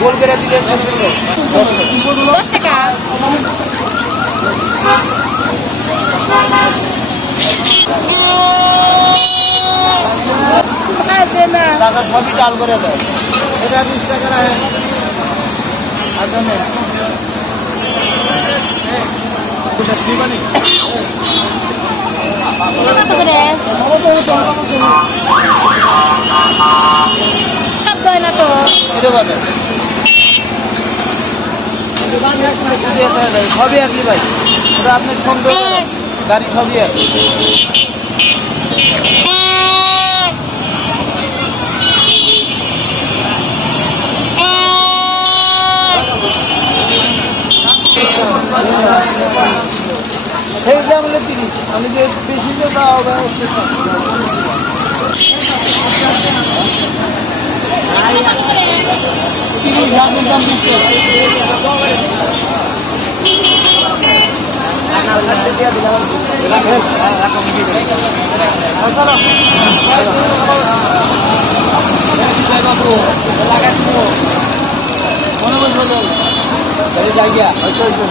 গোল করে দিলে দশ টাকা। টাকা। সবই ডাল করে দেয়। এটা বিশ টাকা শ্রীবাণী? কত করে? সবই একই ভাই? ওটা আপনার সন্দেহ গাড়ি সবই এক সেই দাম তিরিশ, আমি যে বেশি যে হবে অবশ্যই কম। কত করে তিরিশ হাজার দাম দিচ্ছে টাকা মনে জায়গা